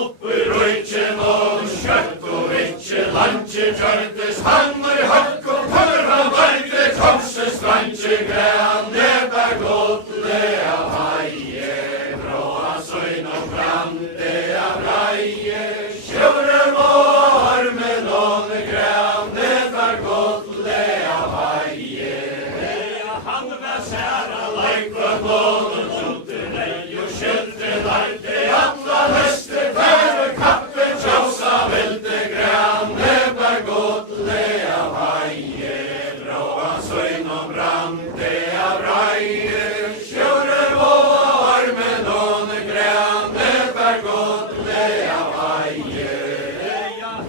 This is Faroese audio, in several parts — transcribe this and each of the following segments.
Uppur og ikke noen kjøtt og ikke landje gjørtes hammer, hakk og pør han vargre komse strandje græn, nebær godle av haie, bråa søgn og brande av reie, kjøre vår med noen græn, nebær godle av haie. Han var særa leik for noen trodde nei og skjølte lærte alla høste fære kappen tjausa velte græn, nebær godle av haie, bråa søgn og brande av reie, kjøre vår med noen græn, nebær godle av haie.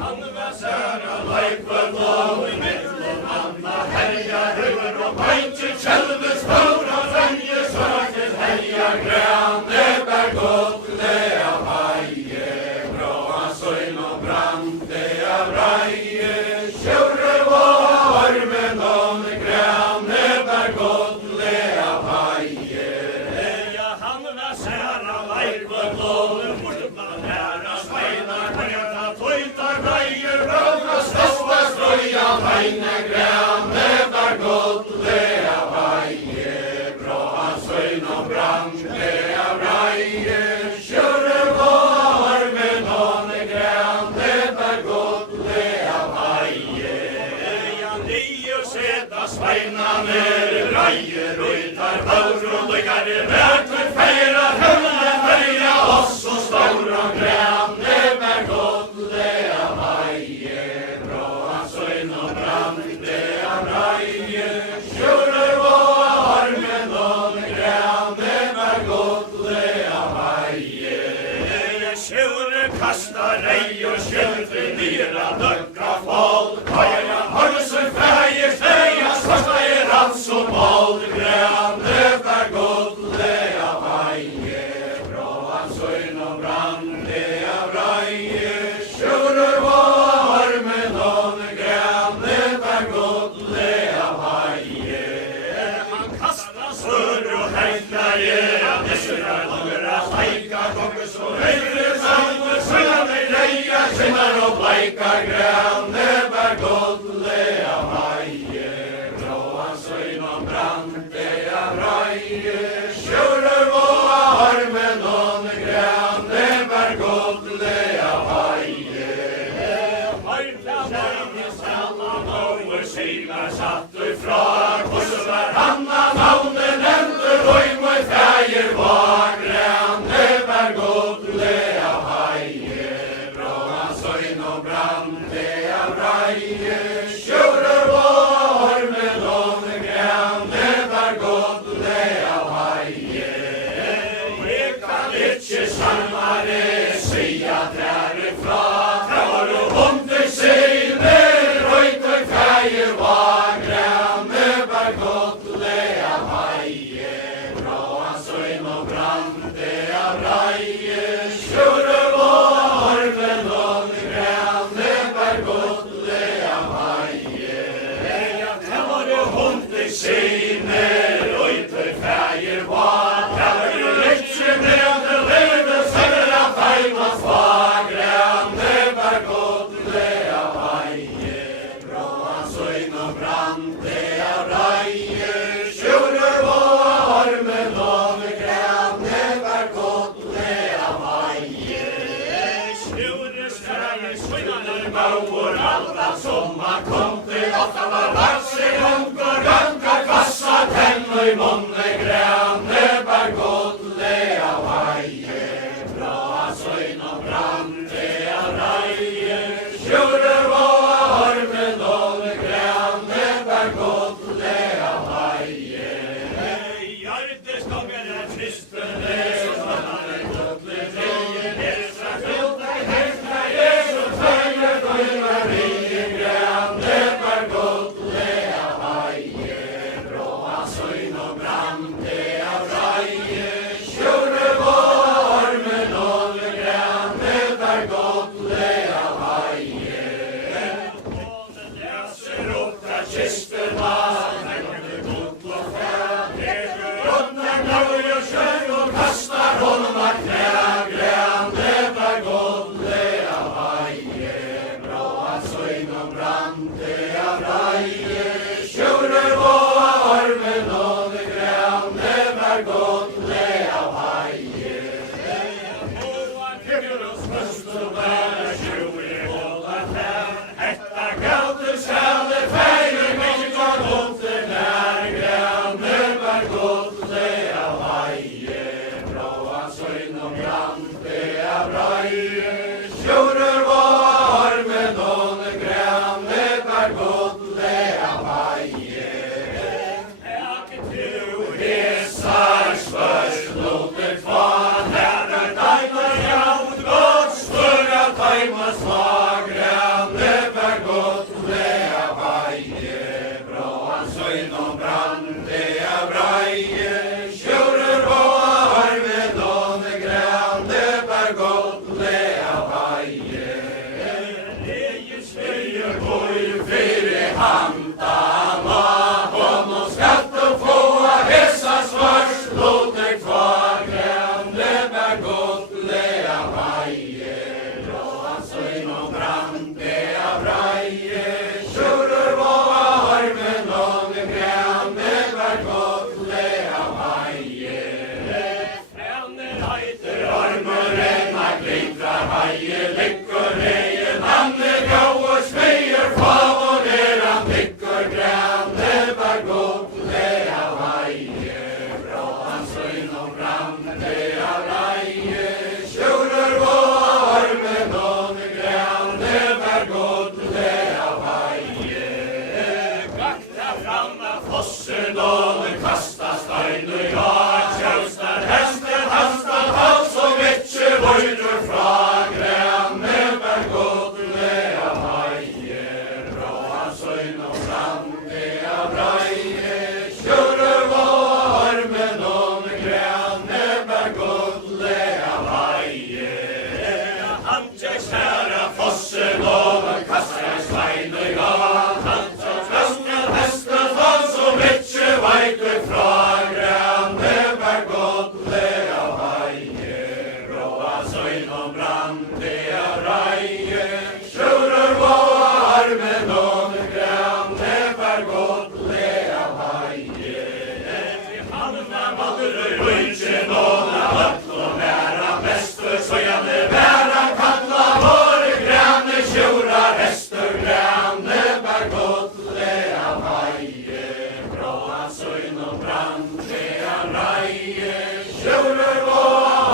Han var særa leik for noen mittlom anna helga høyver og beinti kjelves påra fremje søkes helga græn, nebær godle av haie, bråa søgn og brande av reie, kjøre vår med noen græn, nebær godle av haie. Han var særa leik for noen mortna næra sveina kvæta tøytar reier, bråa ståsta strøya feine græn, nebær godle av haie, bråa søgn og brande av reie, kjøre vår med noen græn, nebær godle av haie. Nye seta sveina mer reier, uitar baur og lykkare vertur feira, høvne feira oss og stor og græn, nebær godle av haie, bråa søgn og brande av reie, kjøre vår med noen græn, nebær godle av haie. Kjøre kasta rei og kjølte dyra døkka folk, kaja harser feir steia, svarsta rats og mål græn, nebær godle av haie, bråa søgn og brande av reie, kjøre vår med noen græn, nebær godle av haie. Han kasta sør og heitleie, nessura lura steika, konges og høyre sanger, sønne reia, kjenner og bleika græn, nebær godle av haie, bråa søgn og brande av reie, kjøre vår med noen græn, nebær godle av haie. Harta veien stalla noe silar satt ifra, hvordan var hanna navnet nevnte, roi moi feir var græn, nebær godle av haie, bråa søgn og brande av reie, kjøre vår med noen græn, nebær godle av haie. Jeg kan ikke samare sia derifra, trar og hunder seiler, røyter feir var græn, nebær godle av haie, bråa søgn og brande av reie, kjøre vår med noen græn, nebær godle av haie. Det var hunder seiler, røyter feir var, det var ikke med det leve, sønne feimas var græn, nebær godle av haie, bråa søgn og brande av reie, kjøre vår med noen græn, nebær godle av haie. Kjøre skræge søgner maur, alla som har kom til, åtta var vakse onker, ganga kvassa tenn i monne græn, nebær godle av haie, bråa søgn og brande av reie, kjøre vår med noen græn, nebær godle av haie. Hjertestonger kristne, som er godle treie, nesa godle heitna, Jesus feir døyver rige græn, nebær godle av haie, bråa søgn og brande av Ante kjæra fossen over, kastar stein og gat. Han som trøsket hesten fann som ikke veit ut fra grønne bær godle av heier. Og av søgn og brann det av reie, sjører på armen og grønne bær godle av heier. I halvna maler og røyntjen og hatt og bæra bester, så gjerne bæra kalla våre grønne sjører hester grønne bær godle av heier. Fra søgn og brann det av reie, sjører på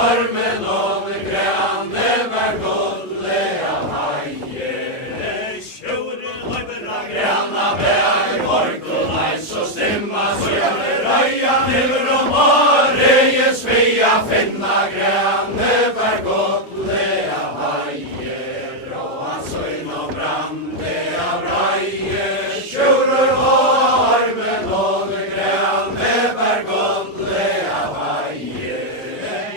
armen og grønne bær godle av heier. Sjører løyvera grønna bær, morgen er så stemma, så gjerne røya never om åreie svea finna grønne bær godle av heier. Fra søgn og brann det av reie, sjører på armen og grønne bær godle av heier.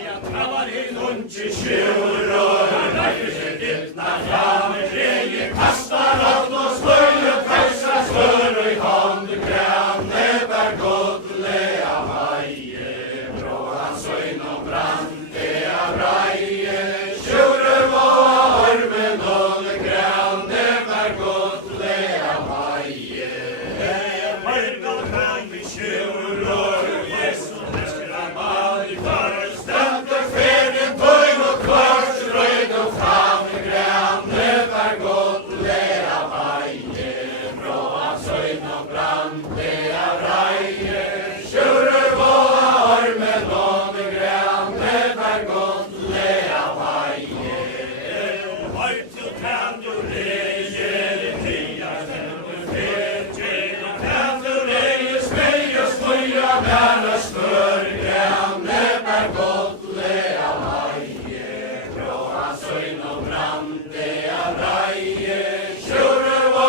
Jeg travar i lunge sjører, reier seg dittna fram, dreie kastar alt og sløy og kausar slør i hånd grønne bær godle av heier. Fra søgn og brann det av reie, sjører på armen og grønne bær godle av heier. Margal kan vi sjører, Jesus heskrar mann i far, stemte ferien tøyn og kvart, røyd og fram grønne bær godle av heier. Fra søgn og brann det av reie, sjører på armen og grønne bær godle av heier. Høyt til tænd og reier, hiar tenn og fetjer, tænd og reier, smei og smøya bæra smør, grønne bær godle av heier. Fra søgn og brann det av reie, sjører på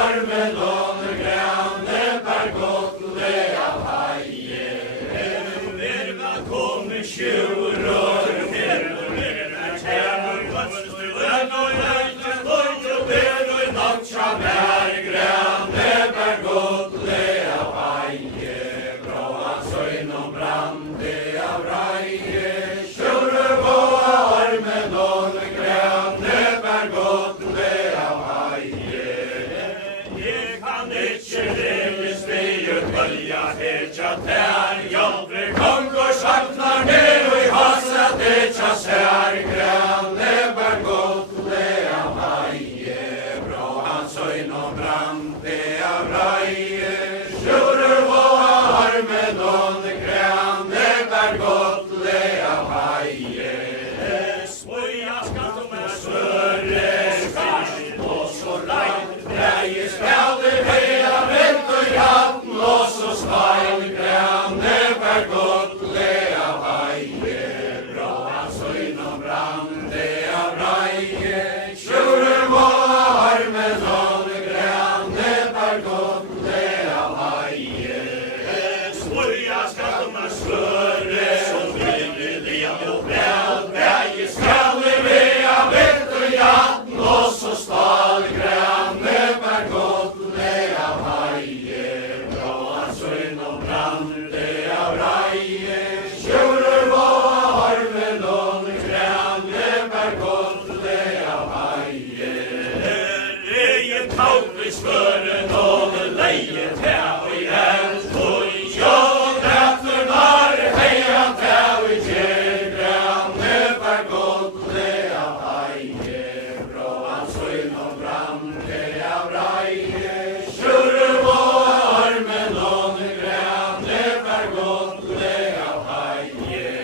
armen og grønne bær godle av heier. Verva kommer sjører, verva kjære våster, venn og hjerte, løyt og ber og nattja bær, grønne bær godle av heier. Fra søgn og brann det av reie, sjører på armen og grønne bær godle av heier. Jeg kan ikke leve spyr kølja hetja tær, hjelper kong og saknar ned og i hasa tetja sær, grønne bær godle av heier. Fra søgn og brann det av reie, sjører på armen og grønne bær godle av heier. Svoja skatt om er svøre, skarst og så rein, dreie skaller heia vent og jatten og så stein, grønne bær godle av heier. Fra søgn og brann det av reie, sjører på armen og grønne bær godle av heier. Svoja skatt om er svøre, som frivillig og vel, dreie skaller heia vent og jatten og så stal, grønne bær godle av heier. Fra søgn og brann det av reie, sjører på armen og grønne bær godle av heier. Reie taupe svøren og leie tæv i held, og jo dretter nar heia tæv i kjær, grønne bær godle av heier. Fra søgn og brann det av reie, sjører på armen og grønne bær godle av heier.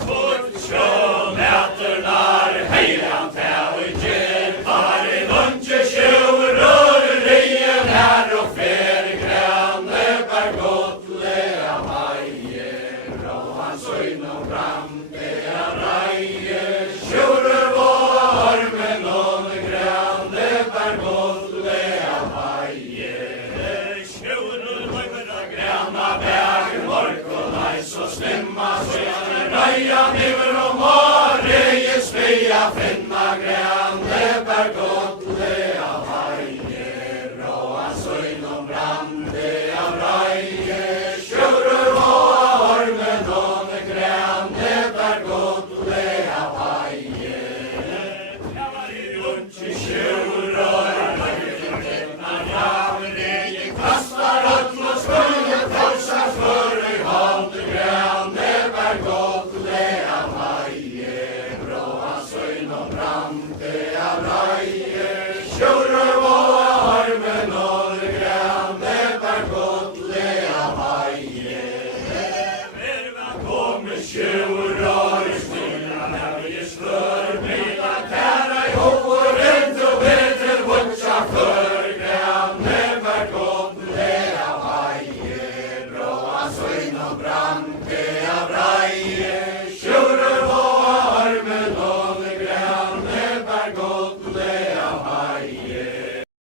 Tort sjå nætter nar heia tæv i kjær, har i lunge sjører, reien her og fer, grønne bær godle av heier. Fra søgn og brann det av reie, sjører på armen og grønne bær godle av heier. Sjører løyvera grønna bær, morgen er så stemma, så gjerne reia never om året, jeg sveia finna